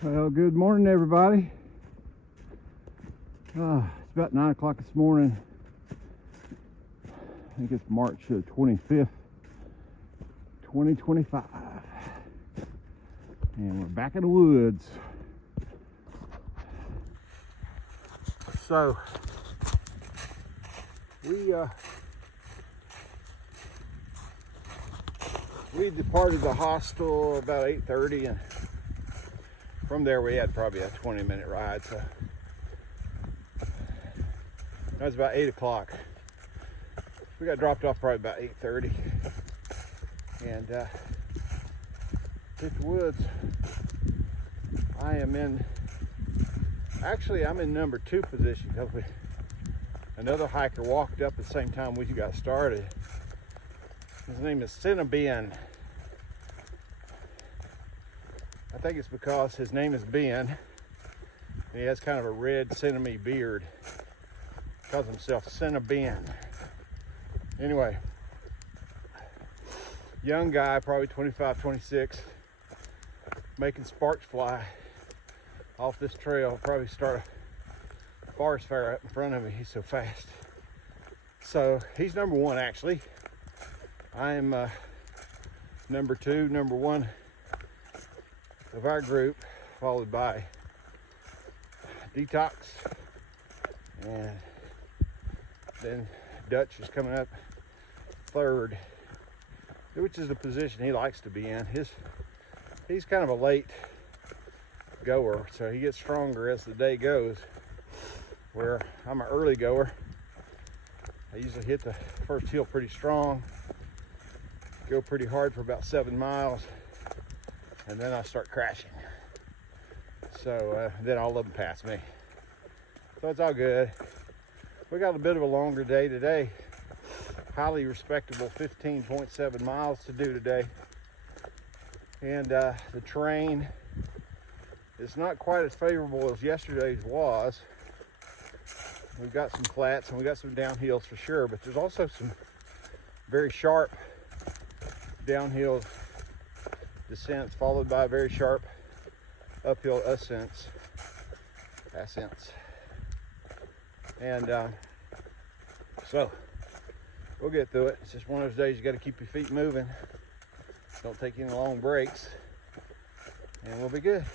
Well, good morning, everybody. It's about 9 o'clock this morning. I think it's March 25th, 2025. And we're back in the woods. So, we departed the hostel about 8:30, and from there we had probably a 20-minute ride. So that was about 8 o'clock. We got dropped off probably about 8:30, and hit the woods. I'm in number 2 position because another hiker walked up at the same time we got started. His name is Ben. I think it's because his name is Ben, and he has kind of a red cinnamon beard. He calls himself Ben. Anyway, young guy, probably 25, 26, making sparks fly off this trail. Probably start a forest fire up in front of me. He's so fast. So he's number 1, actually. I'm number 2, number 1 of our group, followed by Detox, and then Dutch is coming up 3rd, which is the position he likes to be in. He's kind of a late goer, so he gets stronger as the day goes, where I'm an early goer. I usually hit the first hill pretty strong, go pretty hard for about 7 miles, and then I start crashing. So then all of them pass me. So it's all good. We got a bit of a longer day today. Highly respectable 15.7 miles to do today. And the terrain is not quite as favorable as yesterday's was. We've got some flats and we got some downhills for sure, but there's also some very sharp downhill descents followed by very sharp uphill ascents. And so we'll get through it. It's just one of those days you got to keep your feet moving. Don't take any long breaks, and we'll be good.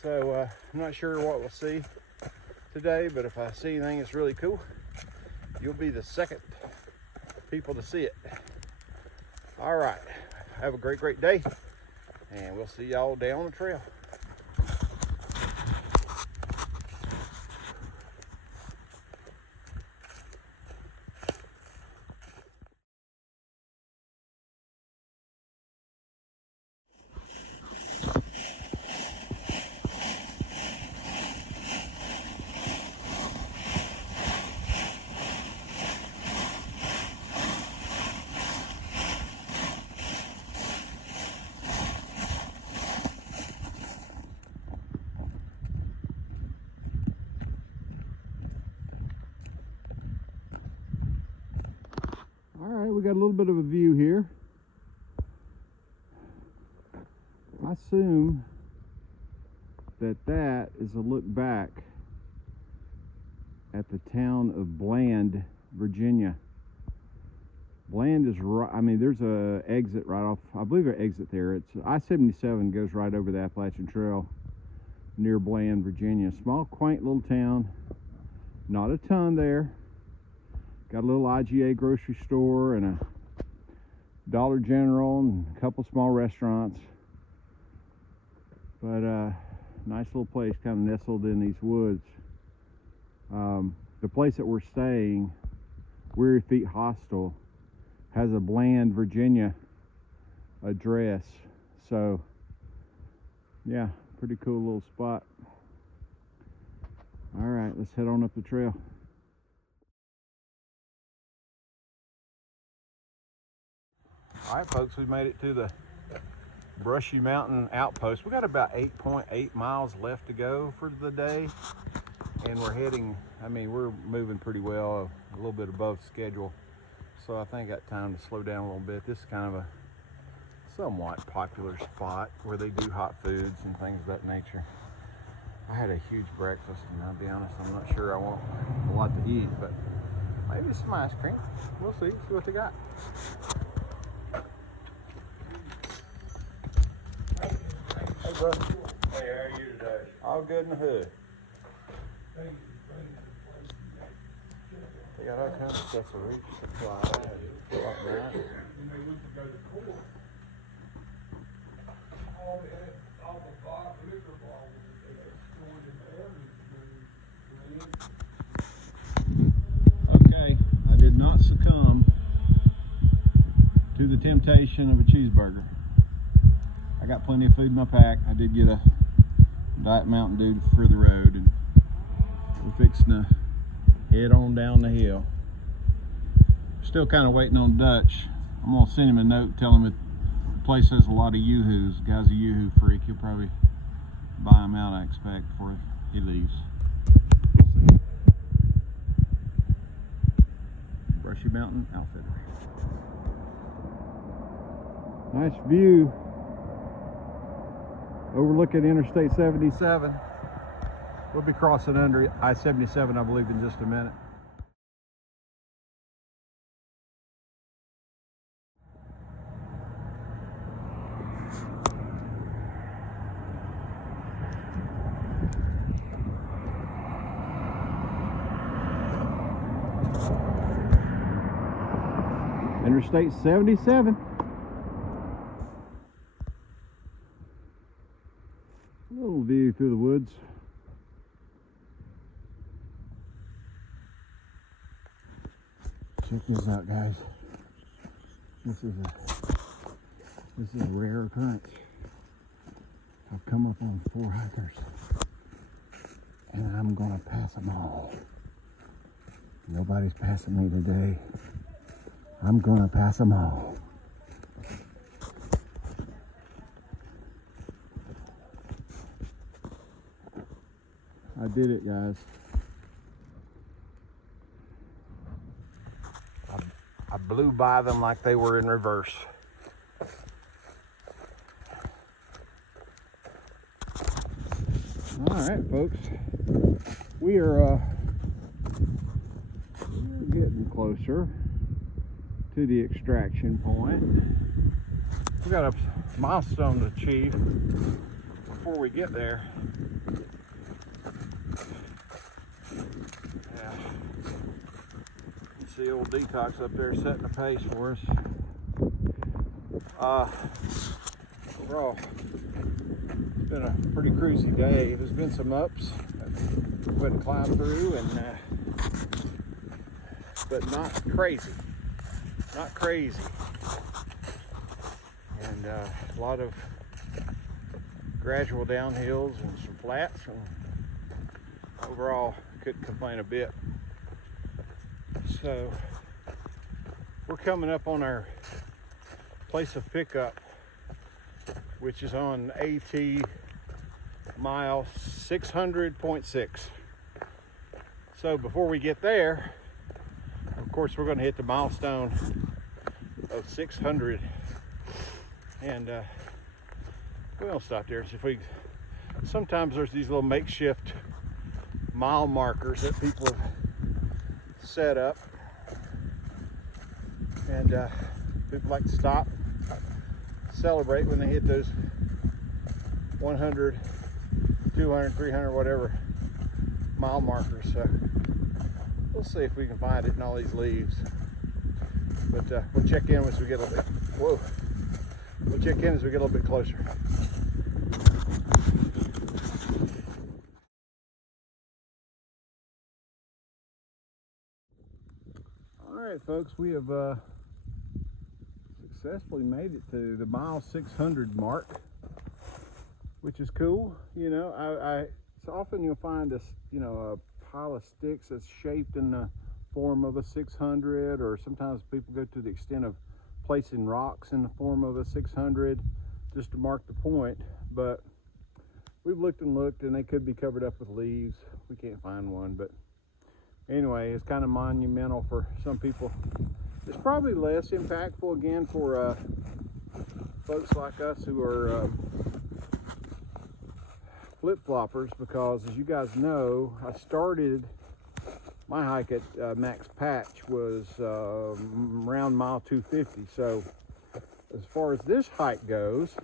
So I'm not sure what we'll see today, but if I see anything that's really cool, you'll be the second people to see it. All right, have a great day, and we'll see y'all down the trail. All right, we got a little bit of a view here. I assume that is a look back at the town of Bland, Virginia. Bland is right, I mean, there's a exit right off, I believe an exit there. It's I-77 goes right over the Appalachian Trail near Bland, Virginia. Small, quaint little town. Not a ton there. Got a little IGA grocery store and a Dollar General and a couple small restaurants. But nice little place, kind of nestled in these woods. The place that we're staying, Weary Feet Hostel, has a Bland, Virginia address. So yeah, pretty cool little spot. All right, let's head on up the trail. All right, folks, we made it to the Brushy Mountain Outpost. We got about 8.8 miles left to go for the day, and we're heading, I mean, we're moving pretty well, a little bit above schedule. So I think I got time to slow down a little bit. This is kind of a somewhat popular spot where they do hot foods and things of that nature. I had a huge breakfast, and I'll be honest, I'm not sure I want a lot to eat, but maybe some ice cream. We'll see what they got. Hey, bro. Hey, how are you today? All good in the hood. They got all kinds of stuff to reach supply and whatnot. All the liquor bottles that they stored in there. Okay, I did not succumb to the temptation of a cheeseburger. I got plenty of food in my pack. I did get a Diet Mountain Dew for the road, and we're fixing to head on down the hill. Still kind of waiting on Dutch. I'm gonna send him a note, tell him that the place has a lot of yoo-hoos. The guy's a yoo-hoo freak. He'll probably buy them out, I expect, before he leaves. Brushy Mountain Outfitter. Nice view overlooking Interstate 77. We'll be crossing under I-77, I believe, in just a minute. Interstate 77. Little view through the woods. Check this out, guys. This is a rare occurrence. I've come up on 4 hikers, and I'm gonna pass them all. Nobody's passing me today. I'm gonna pass them all. I did it, guys. I blew by them like they were in reverse. All right, folks. We're getting closer to the extraction point. We got a milestone to achieve before we get there. Yeah. You see old Detox up there setting the pace for us. Overall, it's been a pretty cruisy day. There's been some ups that we had to climb through, and but not crazy. Not crazy. And a lot of gradual downhills and some flats, and overall couldn't complain a bit. So we're coming up on our place of pickup, which is on AT mile 600.6. So before we get there, of course, we're going to hit the milestone of 600, and we'll stop there and see if we. Sometimes there's these little makeshift mile markers that people have set up, and people like to stop, celebrate when they hit those 100, 200, 300, whatever mile markers. So we'll see if we can find it in all these leaves. But we'll check in as we get a little bit. Whoa! We'll check in as we get a little bit closer. All right, folks, we have successfully made it to the mile 600 mark, which is cool. You know, so often you'll find this, you know, a pile of sticks that's shaped in the form of a 600, or sometimes people go to the extent of placing rocks in the form of a 600 just to mark the point. But we've looked and they could be covered up with leaves. We can't find one, but anyway, it's kind of monumental for some people. It's probably less impactful again for folks like us who are flip-floppers, because as you guys know, I started my hike at Max Patch was around mile 250. So as far as this hike goes,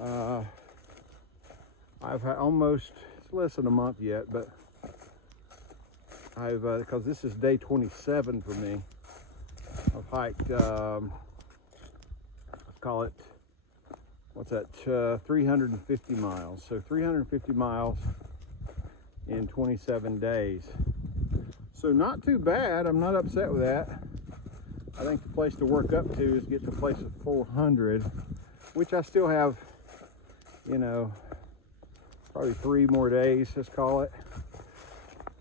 I've had almost, it's less than a month yet, but I've, because this is day 27 for me, I've hiked, let's call it, what's that, 350 miles. So 350 miles in 27 days. So not too bad. I'm not upset with that. I think the place to work up to is get to a place of 400, which I still have, you know, probably 3 more days, let's call it.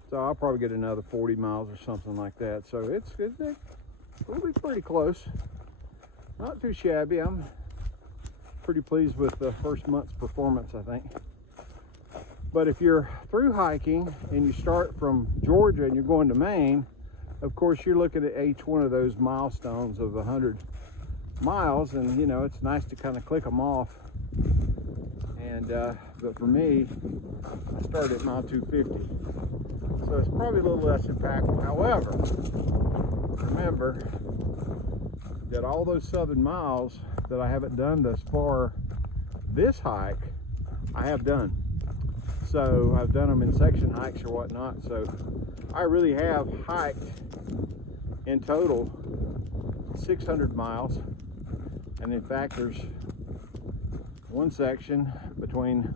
So I'll probably get another 40 miles or something like that. So it'll be pretty close. Not too shabby. I'm pretty pleased with the first month's performance, I think. But if you're through hiking and you start from Georgia and you're going to Maine, of course you're looking at each one of those milestones of 100 miles, and you know, it's nice to kind of click them off. And but for me, I started at mile 250, so it's probably a little less impactful. However, remember that all those southern miles that I haven't done thus far, this hike I have done. So I've done them in section hikes or whatnot. So I really have hiked in total 600 miles. And in fact, there's one section between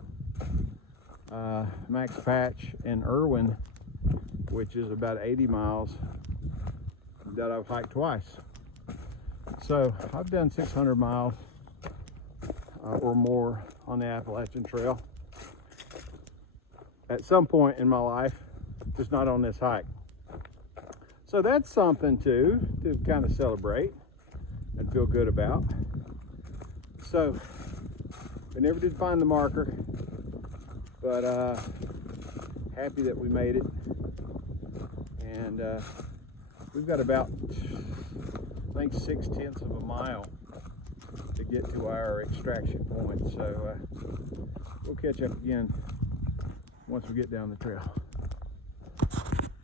Max Patch and Irwin, which is about 80 miles, that I've hiked twice. So I've done 600 miles or more on the Appalachian Trail at some point in my life, just not on this hike. So that's something to kind of celebrate and feel good about. So we never did find the marker, but happy that we made it. And we've got about, I think, 6/10 of a mile to get to our extraction point. So we'll catch up again once we get down the trail.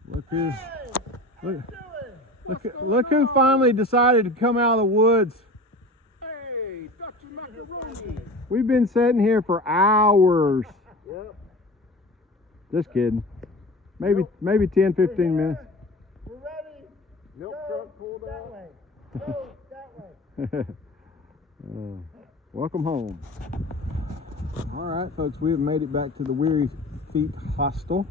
Look who finally decided to come out of the woods. Hey, Dr. Macaroni. We've been sitting here for hours. Yep. Just kidding. Maybe 10, 15 minutes. We're ready. Milk Go truck pulled that out. way. Go that way. Welcome home. All right, folks, we have made it back to the Weary Feet Hostel.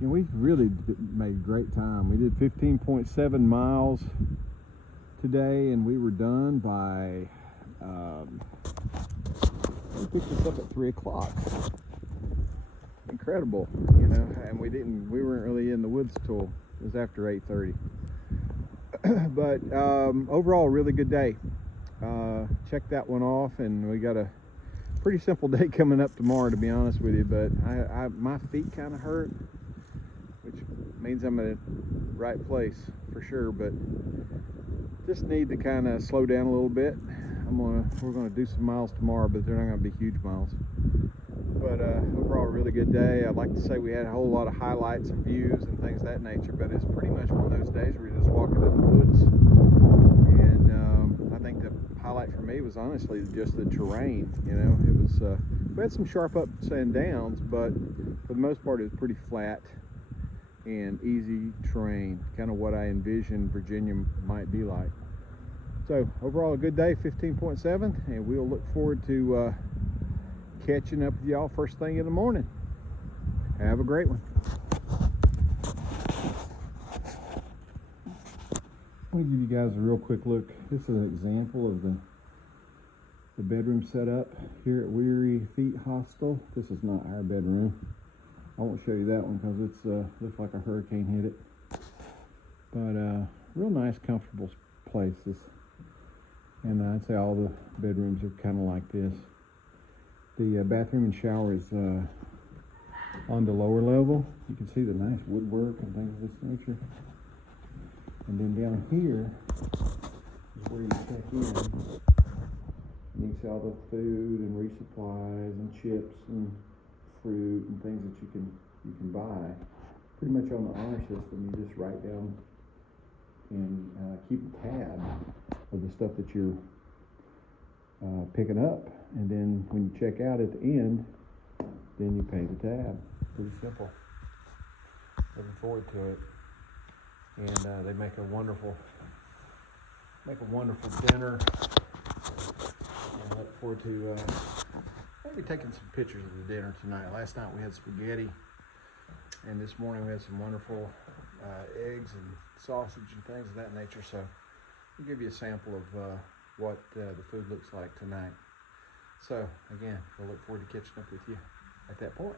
And we've really made great time. We did 15.7 miles today, and we were done by, we picked us up at 3 o'clock. Incredible, you know, and we weren't really in the woods till it was after 8:30. But overall, really good day. Check that one off, and we got a pretty simple day coming up tomorrow, to be honest with you. But my feet kind of hurt, which means I'm in the right place for sure, but just need to kind of slow down a little bit. We're gonna do some miles tomorrow, but they're not gonna be huge miles. But overall, a really good day. I'd like to say we had a whole lot of highlights and views and things of that nature, but it's pretty much one of those days where you're just walking in the woods. And I think the highlight for me was honestly just the terrain. You know, it was we had some sharp ups and downs, but for the most part, it was pretty flat and easy terrain, kind of what I envisioned Virginia might be like. So overall, a good day, 15.7, and we'll look forward to catching up with y'all first thing in the morning. Have a great one. I'm going to give you guys a real quick look. This is an example of the bedroom setup here at Weary Feet Hostel. This is not our bedroom. I won't show you that one because it's looks like a hurricane hit it. But real nice, comfortable places. And I'd say all the bedrooms are kind of like this. The bathroom and shower is on the lower level. You can see the nice woodwork and things of this nature. And then down here is where you check in. And you see all the food and resupplies and chips and fruit and things that you can buy. Pretty much on the honor system, you just write down and keep a tab of the stuff that you're picking up, and then when you check out at the end, then you pay the tab. Pretty simple. Looking forward to it. And they make a wonderful dinner. And I look forward to maybe taking some pictures of the dinner tonight. Last night we had spaghetti, and this morning we had some wonderful eggs and sausage and things of that nature. So we'll give you a sample of what the food looks like tonight. So again, we'll look forward to catching up with you at that point.